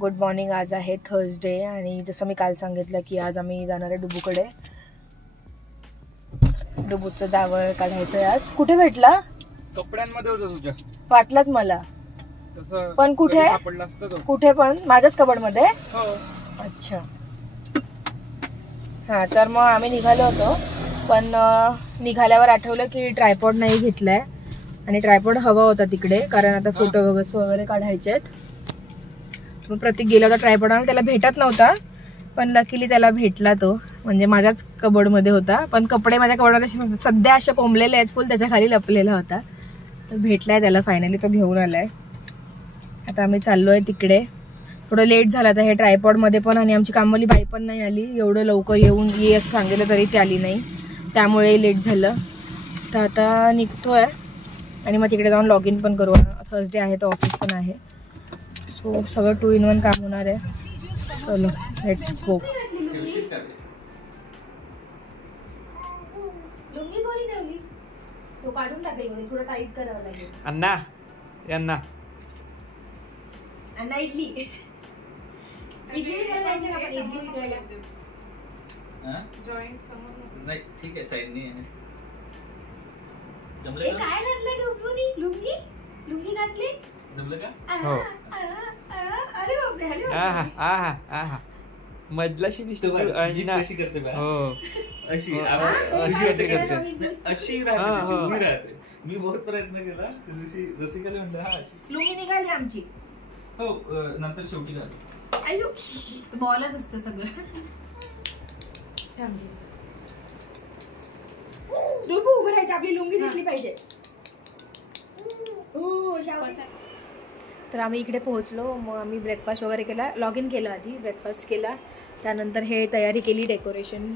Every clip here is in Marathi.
Good morning. आज आहे थर्सडे आणि जसं मी काल सांगितलं की आज आम्ही जाणार आहे डुबूकडे. डुबूचं जावळ काढायचं आहे आज. कुठे भेटला? कपड्यांमध्ये होता तुझ्या. वाटलंच मला. पण कुठे कुठे पण माझ्याच कबड मध्ये. अच्छा हा, तर मग आम्ही निघालो होतो, पण निघाल्यावर आठवलं की ट्रायपॉड नाही घेतलाय आणि ट्रायपॉड हवा होता तिकडे, कारण आता फोटो वगैरे काढायचे आहेत. मग प्रतीक गेला होता ट्रायपॉड आणि त्याला भेटत नव्हता, पण लकीली त्याला भेटला तो. म्हणजे माझ्याच कबड मध्ये होता, पण कपडे माझ्या कबडमध्ये सध्या असे कोंबलेले आहेत फुल, त्याच्या खाली लपलेला होता. तर भेटलाय त्याला फायनली, तो घेऊन आलाय. आता आम्ही चाललोय तिकडे. थोडं लेट झाला तर हे ट्रायपॉड मध्ये पण, आणि आमची कामवाली बाई पण नाही आली. एवढं लवकर येऊन ये असं सांगितलं तरी ती आली नाही, त्यामुळे लेट झालं. तर आता निघतोय आणि मग तिकडे जाऊन लॉग इन पण करू. थर्सडे आहे तर ऑफिस पण आहे, सो सगळं 2 in 1 काम होणार आहे. चलो लेट्स गो. लुंगी कोणी ठेवली? तो काढून टाकेल मध्ये, थोडं टाईट करावं लागेल. अण्णा यांना अण्णा इडली विकायला जायचं का? पण इडली विकायला जॉइंट समोर नाही, ठीक आहे, साइड नाही आहे. जमलं का? काय घातलं डुबरूनी? लुंगी लुंगी घातली. जमलं का? हो. अरे बापरे, अरे बापरे. आहा मधलाशी दिसतो. अशी करते बा. हो, अशी करते. अशी राहते, उभी राहते. मी बहुत प्रयत्न केला त्या दिवशी रसिकाला म्हणलं हा अशी. लुंगी निघाली आमची. हो, नंतर शेवटी झालं. अयो, बॉलच असतं सगळं. डुबू उभं राहायचं, आपली लुंगी दिसली पाहिजे. तर आम्ही इकडे पोहोचलो. मग आम्ही ब्रेकफास्ट वगैरे केला, लॉग इन केला, आधी ब्रेकफास्ट केला, त्यानंतर हे तयारी केली, डेकोरेशन.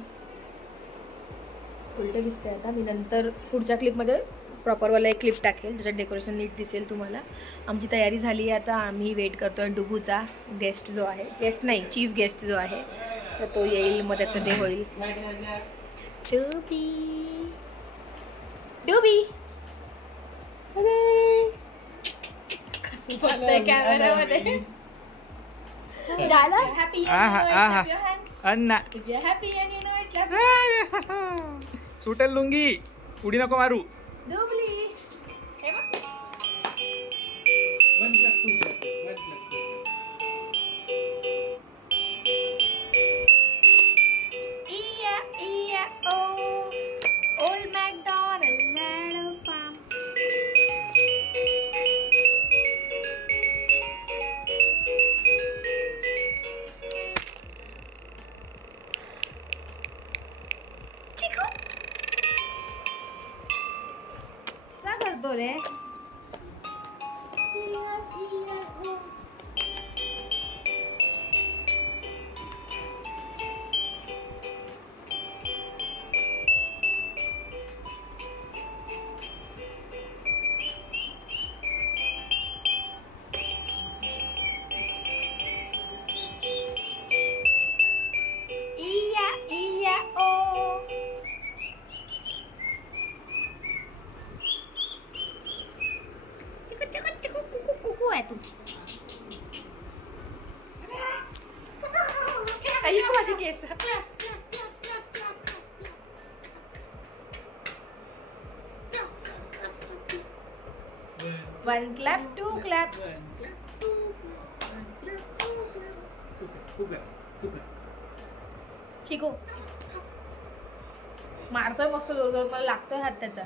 उलटे दिसते आता. मी नंतर पुढच्या क्लिपमध्ये प्रॉपरवाला एक क्लिप टाकेल, त्याच्यात डेकोरेशन नीट दिसेल तुम्हाला. आमची तयारी झाली आहे. आता आम्ही वेट करतोय डुबूचा. गेस्ट जो आहे, गेस्ट नाही, चीफ गेस्ट जो आहे, तर तो येईल, मग त्याचं डे होईल. डुबी डुबी कॅमेरामध्ये झालं. हॅपी अण्णा सुटेल लुंगी, उडी नको मारू. डुबली हे बघ. Old MacDonald had a farm. चिकू क्या करतो रे? माझी केस. 1 clap 2 clap. चिकू मारतोय मस्त जोर जोरात, मला लागतोय हात त्याचा.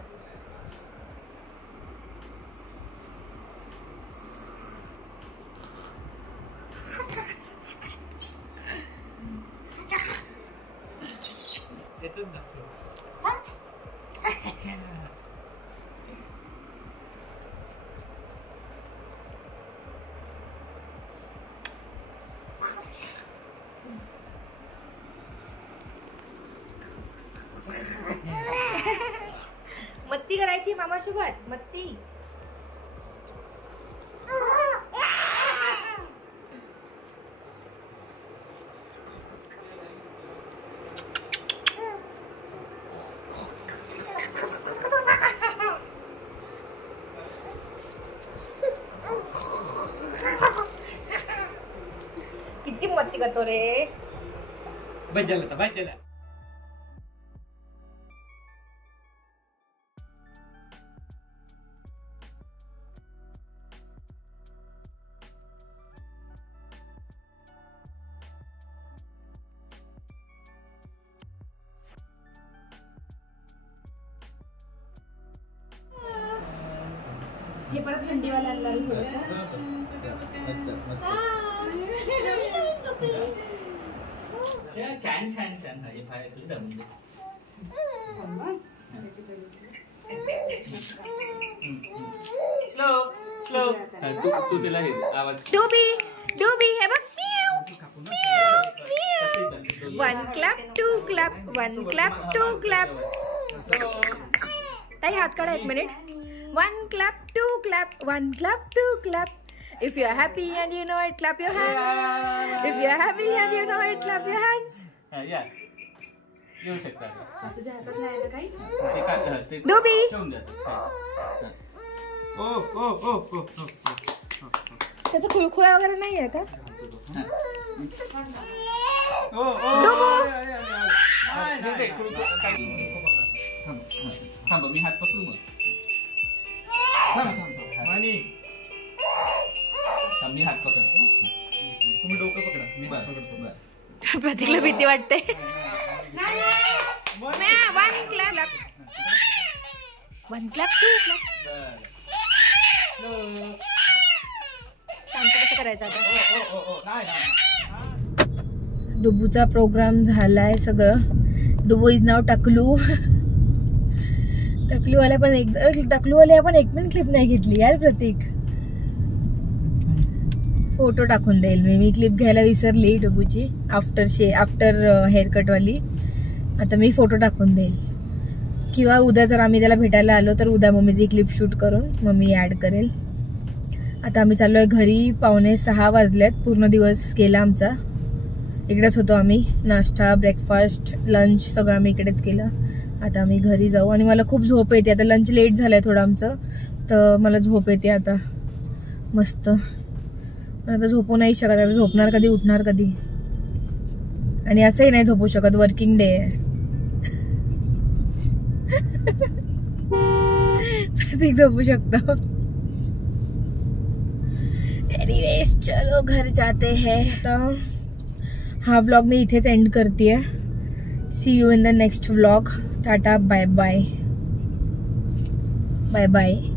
मत्ती करायची मामासोबत, मत्ती. करतो रे. बस झालं बस झालं. हे परत थंडीवाला आणला थोडंसं. छान छान छान. हे फाय स्लो स्लो. तू तिला हे आवाज. डुबी डुबी हे बघ. One clap two clap one clap two clap. ताई हात काढा 1 minute. One clap, 2 clap, 1 clap, 2 clap. If you're happy and you know it, clap your hands. If you're happy and you know it, clap your hands. या येऊ शकता. तुझ्या हातात नाही आलं काही? डुबी. ओ ओ ओ ओ ओ. त्याचं खुळखुळा वगैरे नाही आहे का? ओ ओ. थांब मी हात पकडू मग. मानी मी हात पकडतो. तुम्ही डोकं पकडा मी हात पकडतो. प्रतीकला भीती वाटते. One clap 2 clap. शांत कसं करायचं आता? डुबूचा प्रोग्राम झालाय सगळं. डुबू इज नाव टकलू. टकलूवाल्या पण एक पण क्लिप नाही घेतली यार प्रतीक. फोटो टाकून देईल मी क्लिप घ्यायला विसरली डुबूची आफ्टर हेअरकट वाली. आता मी फोटो टाकून देईल किंवा उद्या जर आम्ही त्याला भेटायला आलो तर उद्या मम्मी ती क्लिप शूट करून मम्मी ॲड करेल. आता आम्ही चाललोय घरी. 5:45 वाजल्यात. पूर्ण दिवस गेला आमचा. इकडेच होतो आम्ही. नाश्ता ब्रेकफास्ट लंच सगळं आम्ही इकडेच केलं. आता आम्ही घरी जाऊ. आणि मला खूप झोप येते. आता लंच लेट झालंय थोडं आमचं तर मला झोप येते आता मस्त. आता झोपू नाही शकत. आता झोपणार कधी उठणार कधी. आणि असंही नाही झोपू शकत. वर्किंग डे आहे. प्रतीक झोपू शकतो. एनीवेज चलो घर जाते हैं. आता हा व्लॉग मी इथेच एंड करते. See you in the next vlog. Tata, bye bye. Bye bye.